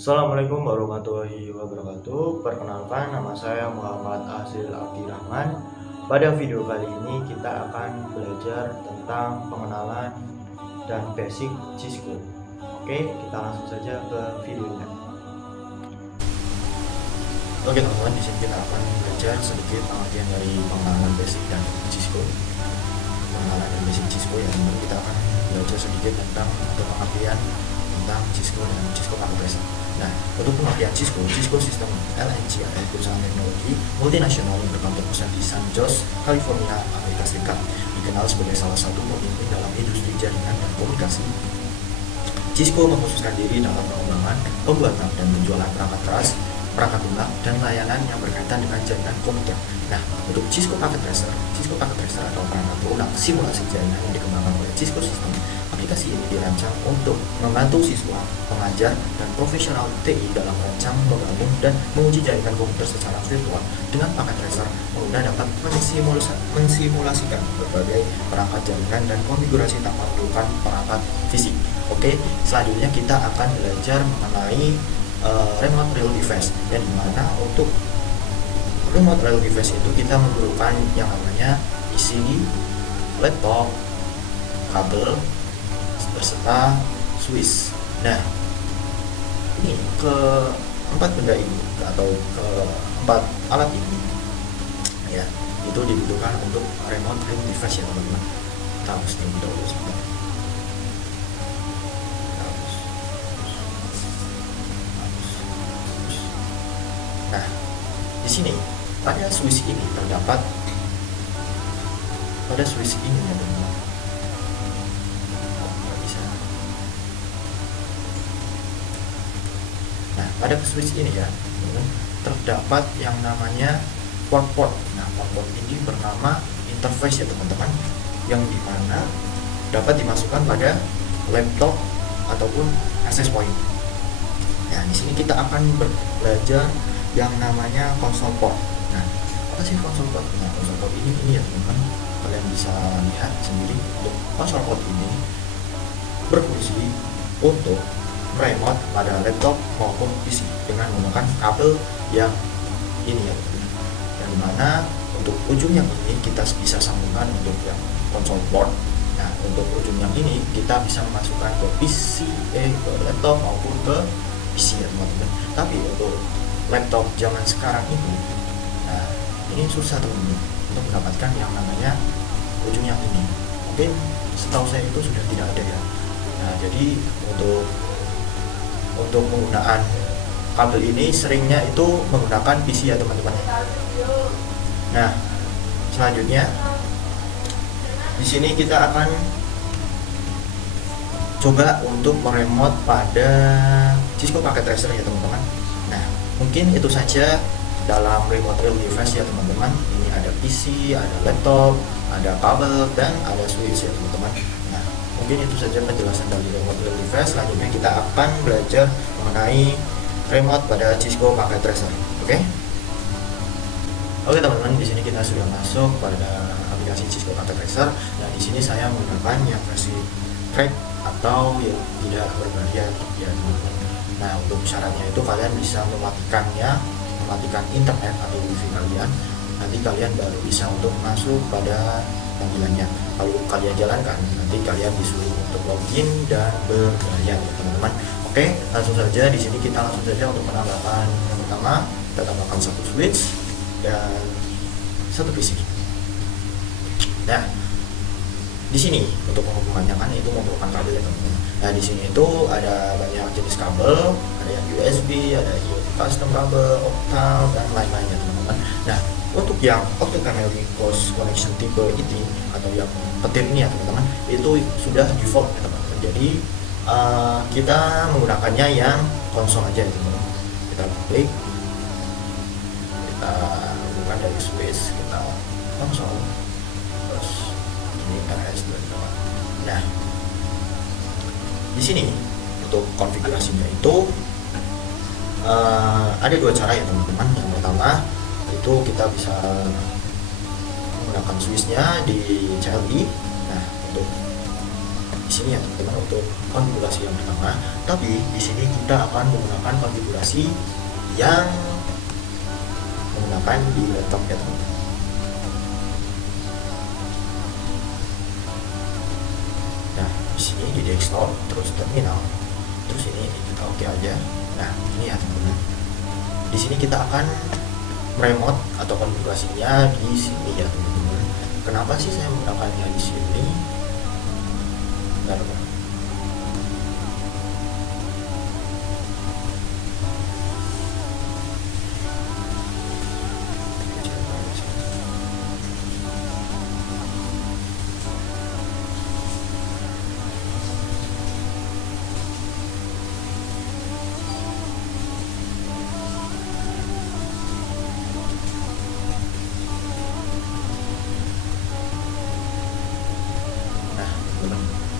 Assalamualaikum warahmatullahi wabarakatuh. Perkenalkan, nama saya Muhammad Azil Abdirrahman. Pada video kali ini kita akan belajar tentang pengenalan dan basic Cisco. Oke, kita langsung saja ke videonya. Oke teman-teman, di sini kita akan belajar sedikit pengertian dari pengenalan basic dan Cisco. Pengenalan dan basic Cisco ya teman-teman, kita akan belajar sedikit tentang pengertian tentang Cisco dan Cisco Packet. Nah, untuk pengertian Cisco sistem LNC adalah perusahaan teknologi multinasional yang berkantor pusat di San Jose, California, Amerika Serikat. Dikenal sebagai salah satu pemimpin dalam industri jaringan dan komunikasi. Cisco mengkhususkan diri dalam pengembangan, pembuatan, dan penjualan perangkat keras, perangkat lunak, dan layanan yang berkaitan dengan jaringan komputer. Nah, untuk Cisco Packet Tracer atau perangkat lunak simulasi jaringan yang dikembangkan oleh Cisco System. Aplikasi ini dirancang untuk membantu siswa, pengajar, dan profesional TI dalam merancang, membangun, dan menguji jaringan komputer secara virtual. Dengan Packet Tracer, pengguna dapat mensimulasikan berbagai perangkat jaringan dan konfigurasi tanpa memerlukan perangkat fisik. Oke, selanjutnya kita akan belajar mengenai remote real device, yang dimana untuk remote real device itu kita memerlukan yang namanya PC, laptop, kabel, beserta switch. Nah, ini keempat benda ini atau keempat alat ini ya, itu dibutuhkan untuk remote real device ya teman-teman. Kita harus terlebih dahulu sebentar. Nah, di sini pada switch ini terdapat ya teman-teman. Nah, pada switch ini ya teman-teman, terdapat yang namanya port. Nah, port ini bernama interface ya teman-teman, yang dimana dapat dimasukkan pada laptop ataupun access point. Nah, di sini kita akan belajar yang namanya console port. Nah, apa sih console port? Nah, console port ini ya teman-teman, kalian bisa lihat sendiri. Untuk console port ini berfungsi untuk remote pada laptop maupun PC dengan menggunakan kabel yang ini ya teman-teman, yang dimana untuk ujung yang ini kita bisa sambungkan untuk yang console port. Nah, untuk ujung yang ini kita bisa memasukkan ke PC, ke laptop maupun ke PC ya teman-teman. Tapi untuk laptop zaman sekarang itu, nah ini susah teman-teman untuk mendapatkan yang namanya ujung yang ini. Mungkin setahu saya itu sudah tidak ada ya. Nah, jadi untuk penggunaan kabel ini seringnya itu menggunakan PC ya teman-teman. Nah, selanjutnya di sini kita akan coba untuk meremote pada Cisco Packet Tracer ya teman-teman. Nah, mungkin itu saja dalam remote real device ya teman-teman. Ini ada PC, ada laptop, ada kabel, dan ada switch ya teman-teman. Nah, mungkin itu saja penjelasan dari remote real device. Selanjutnya kita akan belajar mengenai remote pada Cisco Packet Tracer. Oke teman-teman, di sini kita sudah masuk pada aplikasi Cisco Packet Tracer. Nah, di sini saya menggunakan yang versi crack atau yang tidak berbayar ya teman-teman. Nah, untuk syaratnya itu kalian bisa mematikan internet atau wifi kalian. Nanti kalian baru bisa untuk masuk pada tampilannya. Kalau kalian jalankan, nanti kalian disuruh untuk login dan berbayar ya teman-teman. Oke, langsung saja di sini kita langsung saja untuk menambahkan yang pertama, kita tambahkan satu switch dan satu PC. Nah, di sini untuk kebanyakan itu memerlukan kabel ya teman-teman. Nah, di sini itu ada banyak jenis kabel, ada yang USB, ada IoT custom kabel, octal, dan lain-lainnya teman-teman. Nah, untuk yang optical camera close connection tipe ini atau yang petir ini ya teman-teman, itu sudah default ya teman-teman. Jadi kita menggunakannya yang konsol aja ya teman-teman. Kita klik, kita bukan dari switch, kita konsol, terus ini RS2. Nah, di sini untuk konfigurasinya itu ada dua cara ya teman-teman. Yang pertama itu kita bisa menggunakan switchnya di CLI. Nah, untuk di sini ya teman-teman untuk konfigurasi yang pertama. Tapi di sini kita akan menggunakan konfigurasi yang menggunakan di laptop ya teman-teman. Nah, di sini di desktop, terus terminal, terus ini kita oke aja. Nah, ini ya teman-teman. Di sini kita akan remote atau konfigurasinya di sini ya teman-teman. Kenapa sih saya menggunakannya di sini? Bentar,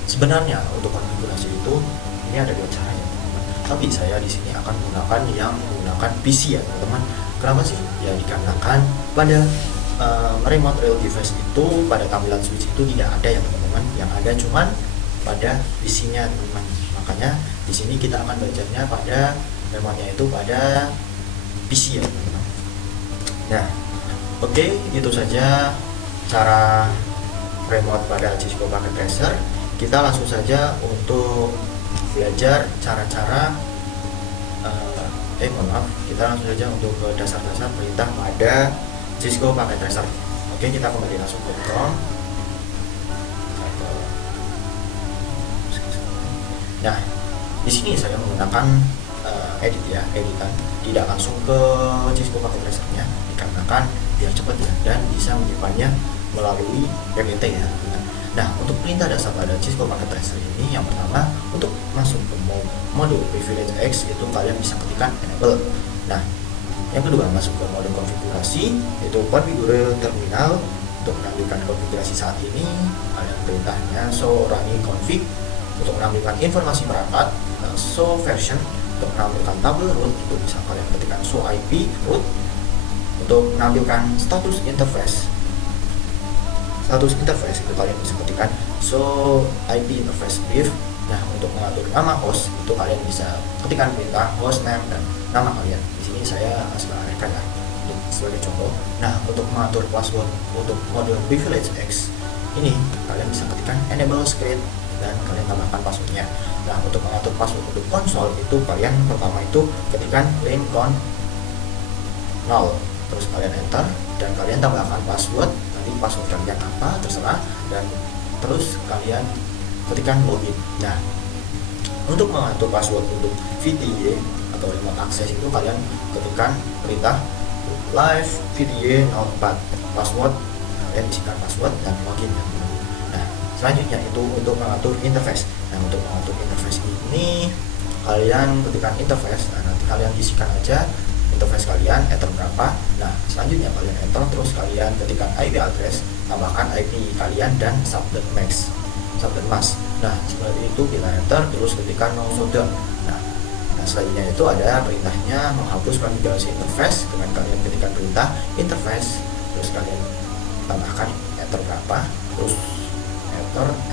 sebenarnya untuk konfigurasi itu ini ada dua cara ya teman-teman. Tapi saya di sini akan menggunakan yang menggunakan PC ya teman-teman. Kenapa sih? Ya dikarenakan pada remote real device itu pada tampilan switch itu tidak ada ya teman-teman. Yang ada cuman pada PC-nya teman-teman. Makanya di sini kita akan belajarnya pada remote-nya itu pada PC ya teman-teman. Nah, oke, itu saja cara remote pada Cisco Packet Tracer. Kita langsung saja untuk belajar cara-cara kita langsung saja untuk ke dasar-dasar perintah pada Cisco Packet Tracer. Oke, kita kembali langsung ke prompt. Nah, di sini saya menggunakan editan, tidak langsung ke Cisco Packet Tracer-nya dikarenakan biar cepat ya dan bisa menyimpannya melalui PPT ya. Nah, untuk perintah dasar pada Cisco Packet Tracer ini, yang pertama untuk masuk ke mode privilege X itu kalian bisa ketikkan enable. Nah, yang kedua masuk ke mode konfigurasi yaitu configure terminal. Untuk menampilkan konfigurasi saat ini kalian perintahnya show running config. Untuk menampilkan informasi perangkat show version. Untuk menampilkan tabel root itu bisa kalian ketikkan show IP root. Untuk menampilkan status interface itu kalian bisa ketikkan show IP interface brief. Nah, untuk mengatur nama host itu kalian bisa ketikkan perintah host name dan nama kalian. Di sini saya sebagai ya sebagai contoh. Nah, untuk mengatur password untuk mode privilege X ini kalian bisa ketikkan enable script dan kalian tambahkan passwordnya. Nah, untuk mengatur password untuk konsol itu kalian pertama itu ketikkan link con 0, terus kalian enter dan kalian tambahkan password. Nanti password kalian apa terserah dan terus kalian ketikkan login. Nah, untuk mengatur password untuk VTY atau remote access itu kalian ketikkan perintah live VTY 04 password, kalian isikan password dan login. Nah, selanjutnya itu untuk mengatur interface. Nah, untuk mengatur interface ini kalian ketikkan interface. Nah, nanti kalian isikan aja interface kalian enter berapa. Nah, selanjutnya kalian enter terus kalian ketikkan IP address, tambahkan IP kalian dan subnet mask. Nah, seperti itu kita enter terus ketikkan no shutdown. Nah, selanjutnya itu ada perintahnya menghapus konfigurasi interface dengan kalian ketikkan perintah interface terus kalian tambahkan enter berapa terus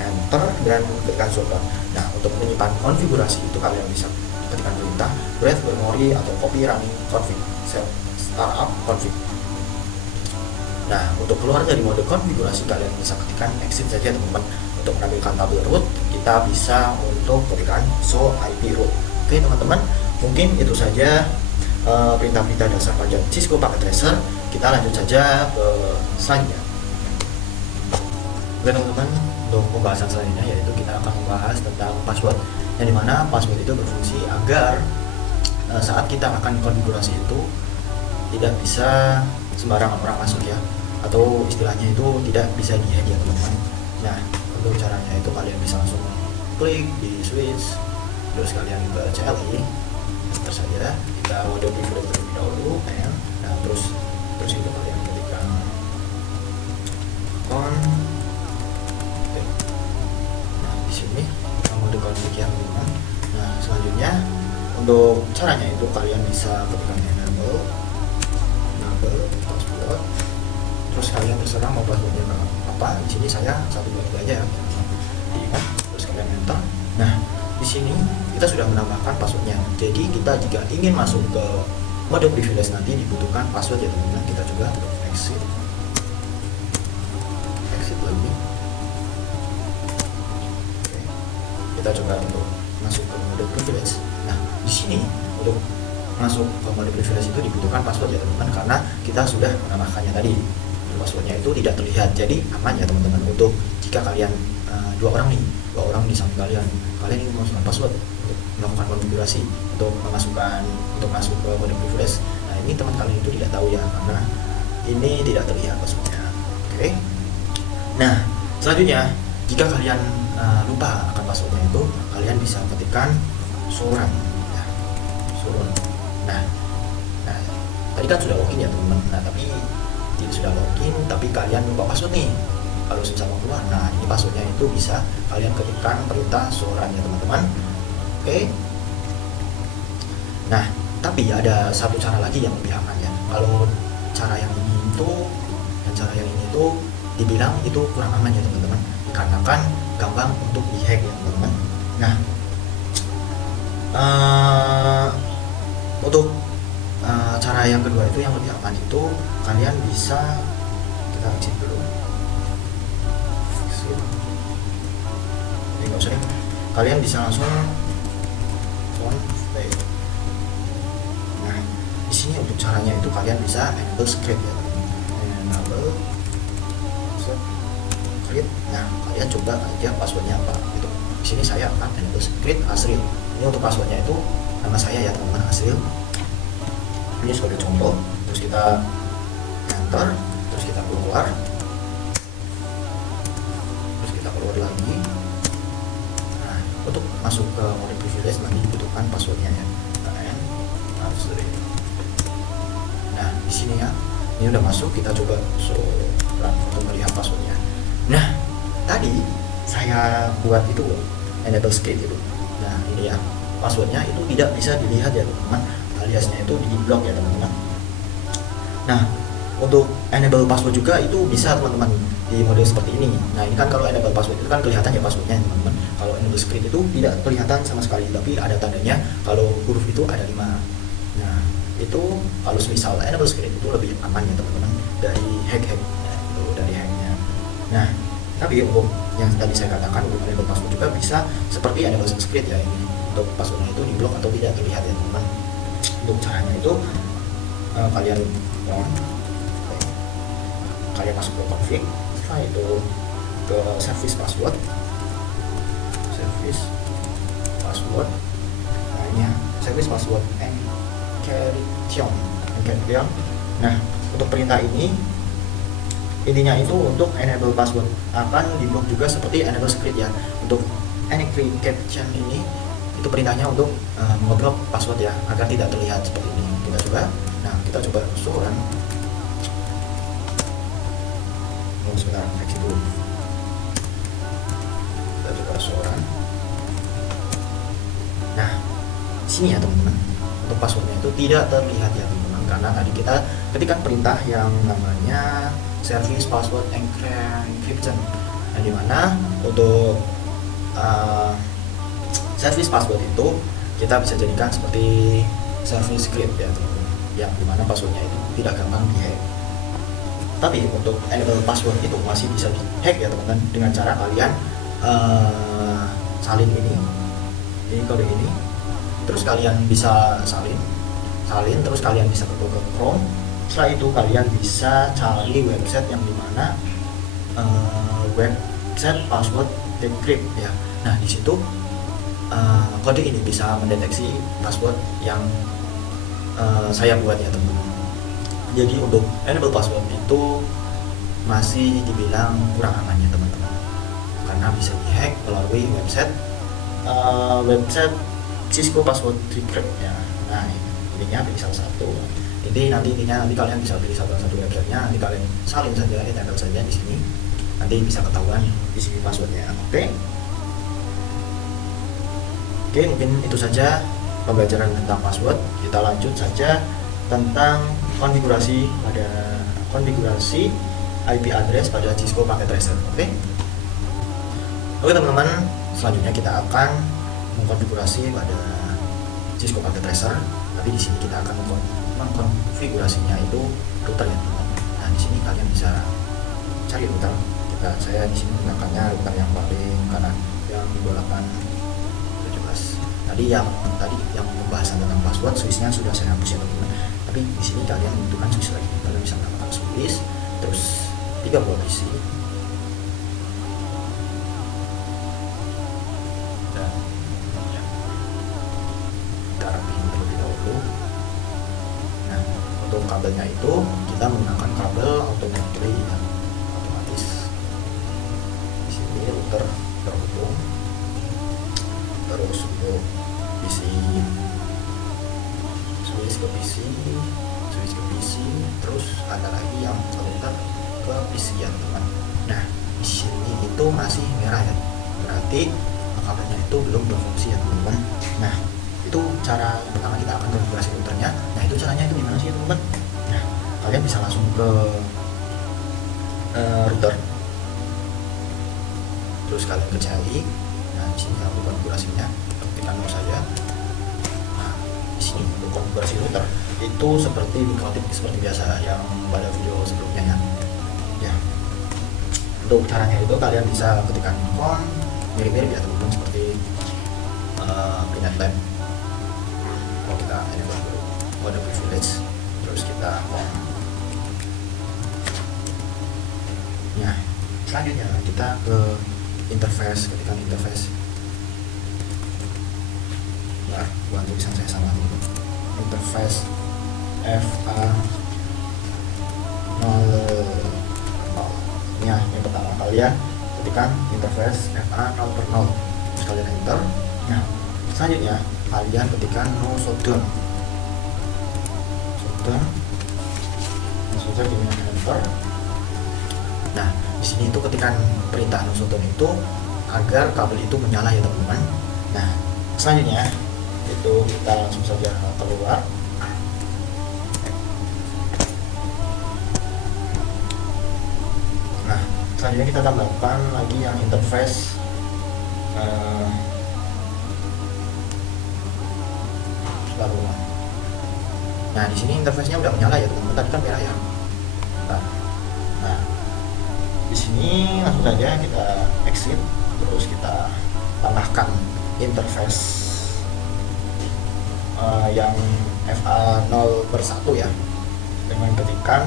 enter dan ketikkan shutdown. Nah, untuk menyimpan konfigurasi itu kalian bisa ketikkan perintah read memory atau copy running config startup config. Nah, untuk keluar dari mode konfigurasi kalian bisa ketikkan exit saja teman-teman. Untuk menampilkan tabel root kita bisa untuk ketikkan show IP root. Oke teman-teman, mungkin itu saja perintah-perintah dasar pada Cisco Packet Tracer. Kita lanjut saja ke selanjutnya. Oke teman-teman, untuk pembahasan selanjutnya yaitu kita akan membahas tentang password, yang dimana password itu berfungsi agar saat kita akan konfigurasi itu tidak bisa sembarangan orang masuk ya, atau istilahnya itu tidak bisa di-hack ya teman-teman. Nah, untuk caranya itu kalian bisa langsung klik di switch terus kalian ke CLI enter saja, kita mode privilege terlebih dahulu ya. Nah, terus itu kalian ketikkan on. Oke. Nah, di sini mode config yang memang. Nah, selanjutnya untuk caranya itu kalian bisa ketikkan enable password, terus kalian terserah mau passwordnya apa. Di sini saya 123 aja ya, diingat. Terus kalian rem enter. Nah, di sini kita sudah menambahkan passwordnya. Jadi kita jika ingin masuk ke mode privilege nanti dibutuhkan password ya teman-teman. Kita coba untuk exit lagi. Oke. Kita coba untuk masuk ke mode privilege. Nah, di sini untuk masuk ke mode privilege itu dibutuhkan password ya teman-teman, karena kita sudah menambahkannya tadi. Passwordnya itu tidak terlihat, jadi aman ya teman-teman. Untuk jika kalian dua orang di samping kalian ingin memasukkan password untuk melakukan konfigurasi untuk masuk ke mode privilege. Nah, ini teman kalian itu tidak tahu ya, karena ini tidak terlihat passwordnya. Oke. Nah, selanjutnya jika kalian lupa akan passwordnya itu, kalian bisa ketikkan suran ya, suran. Nah, tadi kan sudah login ya teman-teman. Nah, tapi sudah login tapi kalian lupa password nih, kalau susah mau keluar. Nah, ini passwordnya itu bisa kalian ketikkan perintah suran ya teman-teman. Oke. Nah, tapi ada satu cara lagi yang lebih aman ya. Kalau cara yang ini itu dan cara yang ini itu dibilang itu kurang aman ya teman-teman, dikarenakan gampang untuk dihack ya teman-teman. Nah, untuk cara yang kedua itu yang lebih aman itu kalian bisa, kita exit dulu, exit. Jadi nggak usah, kalian bisa langsung play. Nah, di sini untuk caranya itu kalian bisa enable script ya, enable script. Nah, kalian coba aja passwordnya apa gitu. Di sini saya akan enable script Asril. Ini untuk passwordnya itu nama saya ya teman-teman, Asril. Ini sebagai contoh, terus kita enter, terus kita keluar lagi. Nah, untuk masuk ke mode privilege nanti dibutuhkan passwordnya ya. Nah, di sini ya, ini udah masuk. Kita coba untuk melihat passwordnya. Nah, tadi saya buat itu enable script itu. Nah, ini ya passwordnya itu tidak bisa dilihat ya teman-teman, aliasnya itu di blok ya teman-teman. Nah, untuk enable password juga itu bisa teman-teman di mode seperti ini. Nah, ini kan kalau enable password itu kan kelihatan ya passwordnya teman-teman. Kalau enable script itu tidak kelihatan sama sekali, tapi ada tandanya kalau huruf itu ada 5. Nah, itu kalau misal enable script itu lebih aman ya teman-teman dari hack itu dari hacknya. Nah, tapi untuk yang tadi saya katakan untuk enable password juga bisa seperti enable script ya, ini untuk passwordnya itu di blok atau tidak terlihat ya teman-teman. Untuk caranya itu kalian masuk ke config, setelah itu ke service password. Nah, ini ya, service password encryption. Nah, untuk perintah ini intinya itu untuk enable password, akan diblok juga seperti enable script ya. Untuk encryption ini itu perintahnya untuk ngeblok password ya, agar tidak terlihat seperti ini. Kita coba. Nah, kita coba suran. Sebentar, exit dulu. Kita coba suran. Nah, sini ya teman-teman, untuk passwordnya itu tidak terlihat ya teman-teman, karena tadi kita ketikkan perintah yang namanya service password encryption. Nah, dimana untuk service password itu kita bisa jadikan seperti service script ya teman-teman, yang dimana passwordnya itu tidak gampang dihack. Tapi untuk enable password itu masih bisa dihack ya teman-teman, dengan cara kalian salin ini kode ini, terus kalian bisa salin, terus kalian bisa ke Chrome. Setelah itu kalian bisa cari website yang dimana website password decrypt ya. Nah, di situ kode ini bisa mendeteksi password yang saya buat ya teman-teman. Jadi untuk enable password itu masih dibilang kurang aman ya teman-teman, karena bisa dihack melalui website Cisco Password Decrypt ya. Nah, intinya pilih salah satu. Nanti kalian bisa pilih salah satu websitenya, nanti kalian salin saja, tempel saja di sini, nanti bisa ketahuan di sini passwordnya. Oke, mungkin itu saja pembelajaran tentang password. Kita lanjut saja tentang konfigurasi IP address pada Cisco Packet Tracer. Oke teman-teman, selanjutnya kita akan mengkonfigurasi pada Cisco Packet Tracer, tapi di sini kita akan mengkonfigurasinya itu router ya teman-teman. Nah di sini kalian bisa cari router. Saya di sini menggunakannya router yang paling kanan yang 2817. Tadi yang pembahasan tentang password switchnya sudah saya hapus ya teman-teman. Tapi di sini kalian membutuhkan switch lagi. Kalian bisa menggunakan switch, terus 3 buah PC, dan ya, kita rapiin terlebih dahulu. Nah untuk kabelnya itu kita menggunakan kabel automatically ya, otomatis. Di sini router terhubung, terus untuk PC switch ke PC, terus ada lagi yang router ke PC ya teman. Nah di sini itu masih merah ya, berarti kabelnya itu belum berfungsi ya teman-teman. Nah itu cara pertama kita akan konfigurasi routernya. Nah itu caranya itu gimana sih teman-teman? Nah kalian bisa langsung ke router, terus kalian ke CLI. Nah di sini untuk konfigurasinya ketikkan saja. Nah di sini untuk konfigurasi router itu seperti dikutip seperti biasa yang pada video sebelumnya ya. Untuk caranya itu kalian bisa ketikkan con, mirip-mirip ya teman-teman seperti Pinet Lab. Kalau kita enable dulu mode privilege, terus kita on. Nah selanjutnya kita ke interface, ketikkan interface. Nah buat tulisan saya salah nih. Interface FA 0. Ya, yang pertama kalian ketikkan interface FA 0/0, terus kalian enter. Nah selanjutnya kalian ketikkan no shutdown, dengan enter. Nah di sini itu ketikkan perintah no shutdown itu agar kabel itu menyala ya teman-teman. Nah selanjutnya itu kita langsung saja keluar. Nah selanjutnya kita tambahkan lagi yang interface baru. Nah di sini interface-nya udah menyala ya teman-teman, tadi kan merah ya. Nah di sini langsung saja kita exit, terus kita tambahkan interface yang FA 0/1 ya, dengan ketikan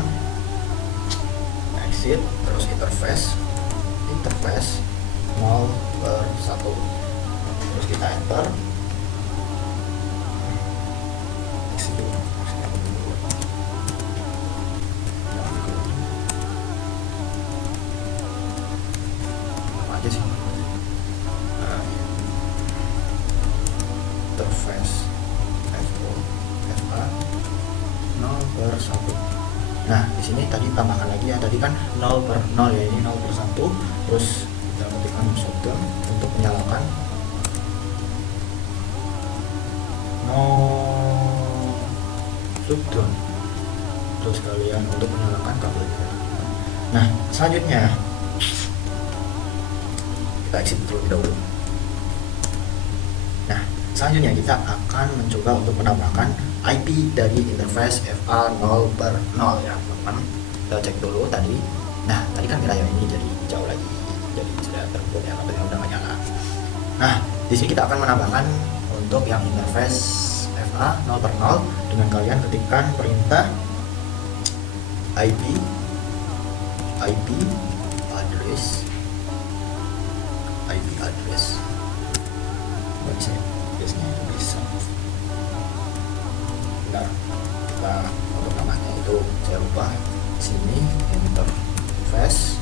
exit, terus interface 0/1, terus kita enter. Exit dulu. Apa aja sih? Interface FA 0/1. Nah di sini tadi tambahkan lagi ya, tadi kan 0/0 ya, ini 0/1, terus kita ketikkan shutdown untuk menyalakan shutdown, terus kalian untuk menyalakan kabelnya. Nah selanjutnya kita exit terlebih dahulu. Nah selanjutnya kita akan mencoba untuk menambahkan IP dari interface FA 0/0 ya teman-teman. Kita cek dulu tadi. Nah tadi kan merah ya, ini jadi jauh lagi, jadi sudah terbuat ya, kabelnya udah menyala. Nah di sini kita akan menambahkan untuk yang interface FA 0/0 dengan kalian ketikkan perintah IP address. Biasanya bisa. Bentar, kita untuk namanya itu saya lupa. Sini interface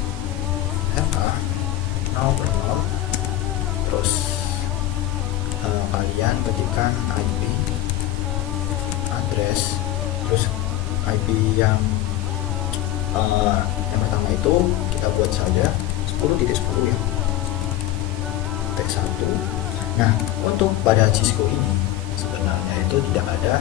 FA 0/0, terus kalian ketikkan IP address, terus IP yang pertama itu kita buat saja 10.10 ya, T1. Nah untuk pada Cisco ini sebenarnya itu tidak ada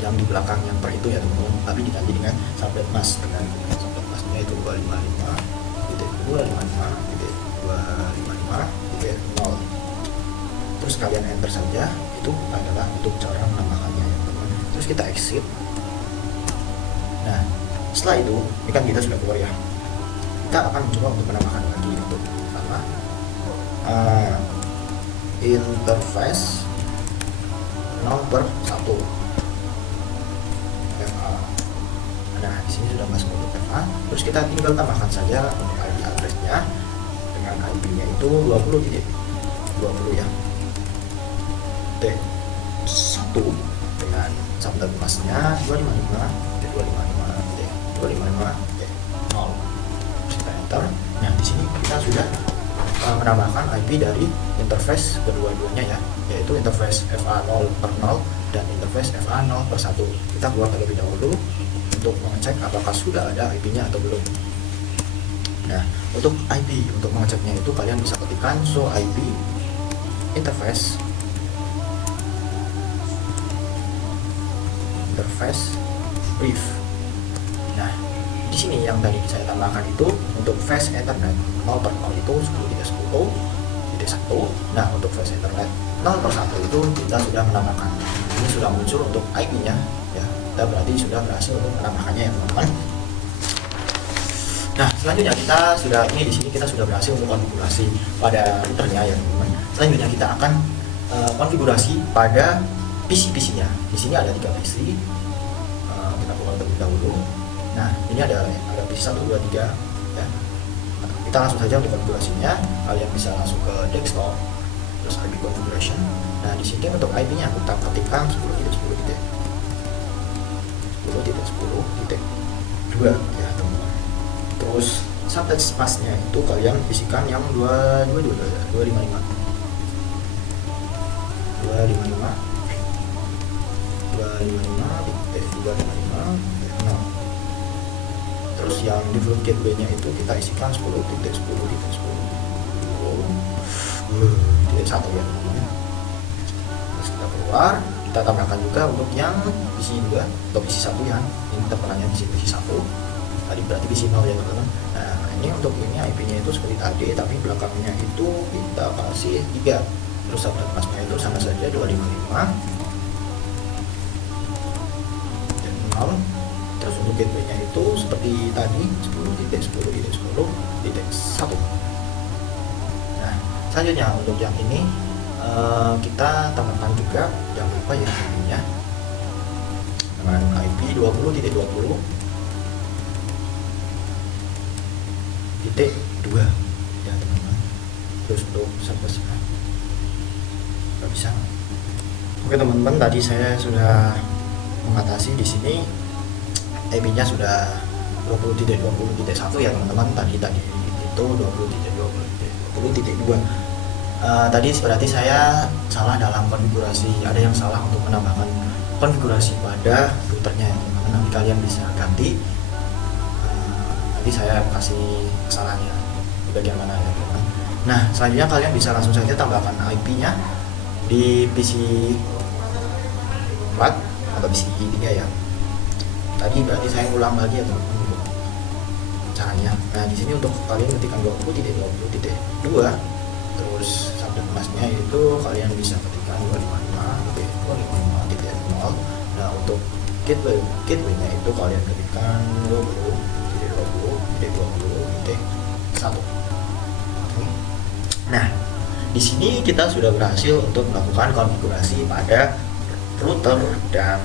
yang di belakang yang per itu ya teman-teman, tapi diganti dengan subnet mask, dengan subnet masknya itu 255.255.255 255.0. Terus kalian enter saja, itu adalah untuk cara menambahkannya ya teman. Terus kita exit. Nah setelah itu, ini kan kita sudah keluar ya, kita akan mencoba untuk menambahkan lagi untuk pertama interface 0/1 FA. Nah di sini sudah masuk untuk FA. Terus kita tinggal tambahkan saja untuk IP addressnya dengan IP-nya itu 20.20 ya, T1 dengan subnet masnya 255.255.0. Kita enter. Nah di sini kita sudah menambahkan IP dari interface kedua-duanya ya, yaitu interface FA0/0 dan interface FA0/1. Kita keluar terlebih dahulu untuk mengecek apakah sudah ada IP-nya atau belum. Nah untuk IP, untuk mengeceknya itu kalian bisa ketikkan show IP interface brief. Nah di sini yang tadi saya tambahkan itu untuk fast Ethernet 0/0 itu 10.10.1. Nah untuk fast Ethernet 0/1 itu kita sudah menambahkan, ini sudah muncul untuk IP-nya ya, kita berarti sudah berhasil untuk menambahkannya ya teman-teman. Nah selanjutnya kita sudah, ini di sini kita sudah berhasil untuk konfigurasi pada routernya ya teman-teman. Selanjutnya kita akan konfigurasi pada PC-nya. Di sini ada 3 PC. Kita buka terlebih dahulu. Nah ini ada PC 1, 2, 3 ya. Kita langsung saja untuk konfigurasinya. Kalian bisa langsung ke desktop, terus IP configuration. Nah di sini untuk IP-nya kita ketikkan 10.10.10.2 ya teman-teman. Terus subnet masknya itu kalian isikan yang 255.255.0. Terus yang default gateway-nya itu kita isikan 10.10.10.1 ya teman-teman. Terus kita keluar, kita tambahkan juga untuk yang PC 2 atau PC 1 ya, ini terpenanya di PC 1 tadi berarti PC 0 ya teman-teman. Nah ini untuk ini IP-nya itu seperti tadi, tapi belakangnya itu kita kasih 3. Terus subnet masknya itu sama saja 255.0. Terus untuk gateway-nya itu seperti tadi 10.10.10.1. Nah selanjutnya untuk yang ini kita tambahkan juga, jangan lupa ya IP-nya dengan IP 20.20.2 ya teman-teman. Terus untuk subnetnya nggak bisa. Oke teman-teman, tadi saya sudah mengatasi di sini IP-nya sudah 20.20.1 ya teman-teman. Tadi itu 20.20.20.2. Tadi berarti saya salah dalam konfigurasi, ada yang salah untuk menambahkan konfigurasi pada routernya ya teman-teman. Nanti kalian bisa ganti. Nanti saya kasih kesalahannya di bagian mana ya teman-teman. Nah selanjutnya kalian bisa langsung saja tambahkan IP-nya di PC 4 atau PC 3 ya. Tadi berarti saya ulang lagi ya teman-teman untuk caranya. Nah di sini untuk kalian ketikkan 20.20.2, terus subnet masknya itu kalian bisa ketikkan 255.255.0. Nah untuk gateway-nya itu kalian ketikkan 20.20.20.1. Nah di sini kita sudah berhasil untuk melakukan konfigurasi pada router dan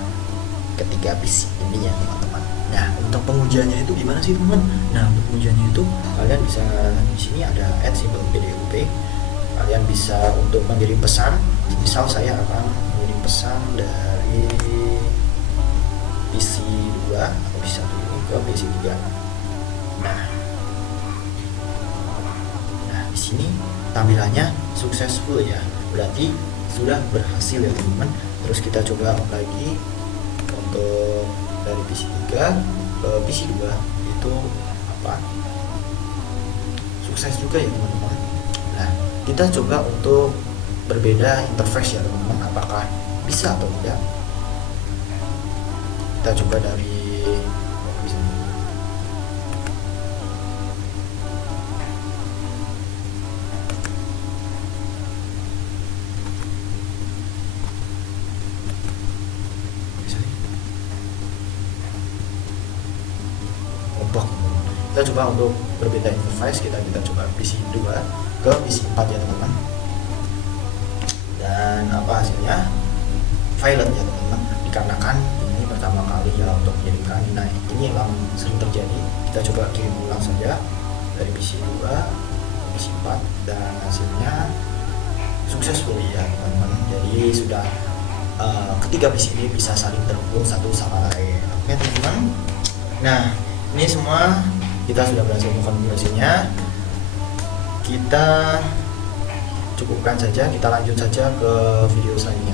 ketiga PC ini ya teman-teman. Nah untuk pengujiannya itu gimana sih teman? Nah untuk pengujiannya itu kalian bisa, di sini ada add simple PDUP. Kalian bisa untuk mengirim pesan. Misal saya akan mengirim pesan dari PC 2 atau PC 1 ini ke PC 3. Nah di sini tampilannya successful ya, berarti sudah berhasil ya teman-teman. Terus kita coba lagi untuk dari PC 3 ke PC 2 itu apa, sukses juga ya teman-teman. Nah kita coba untuk berbeda interface ya teman-teman, apakah bisa atau tidak. Kita coba dari Kita coba untuk berbeda interface, kita coba PC 2 ke PC 4 ya teman-teman. Dan apa hasilnya? Violet ya teman-teman, dikarenakan ini pertama kali ya untuk mengirimkan. Nah ini memang sering terjadi. Kita coba kirim ulang saja dari PC 2 ke PC 4 dan hasilnya successful ya teman-teman. Jadi sudah ketiga PC ini bisa saling terhubung satu sama lain. Oke teman-teman. Nah ini semua kita sudah berhasil mengkonfigurasinya. Kita cukupkan saja, kita lanjut saja ke video selanjutnya.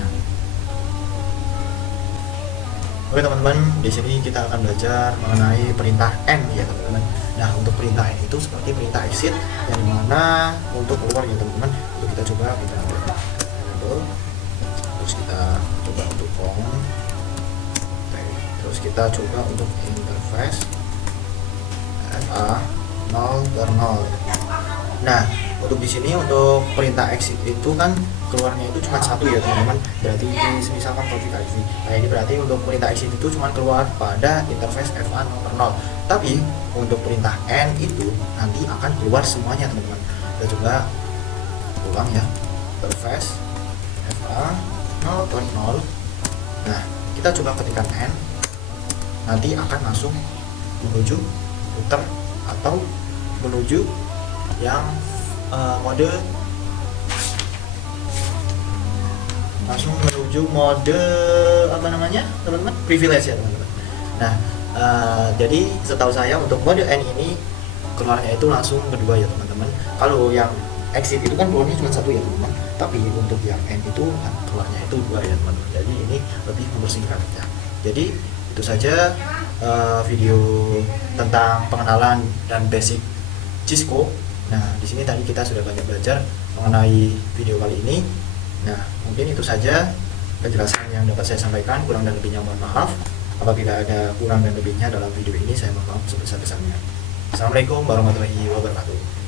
Oke teman-teman, di sini kita akan belajar mengenai perintah N ya teman-teman. Nah untuk perintah N itu seperti perintah exit yang dimana untuk keluar ya teman-teman. Untuk kita coba kita enable, terus kita coba untuk on, terus kita coba untuk interface FA 0 per 0. Nah untuk di sini untuk perintah exit itu kan keluarnya itu cuma satu ya teman-teman. Berarti misalkan config exit. Nah ini berarti untuk perintah exit itu cuma keluar pada interface FA 0 per 0. Tapi untuk perintah N itu nanti akan keluar semuanya teman-teman. Kita coba ulang ya, interface FA 0 per 0. Nah kita coba ketikkan N, nanti akan langsung menuju router atau menuju yang mode, langsung menuju mode apa namanya teman-teman, privilege ya teman-teman. Nah jadi setahu saya untuk mode N ini keluarnya itu langsung kedua ya teman-teman. Kalau yang exit itu kan keluarnya cuma satu ya teman-teman, tapi untuk yang N itu keluarnya itu dua ya teman-teman. Jadi ini lebih membersihkan ya. Jadi itu saja video tentang pengenalan dan basic Cisco. Nah, di sini tadi kita sudah banyak belajar mengenai video kali ini. Nah, mungkin itu saja penjelasan yang dapat saya sampaikan. Kurang dan lebihnya mohon maaf. Apabila ada kurang dan lebihnya dalam video ini, saya mohon maaf sebesar-besarnya. Assalamualaikum warahmatullahi wabarakatuh.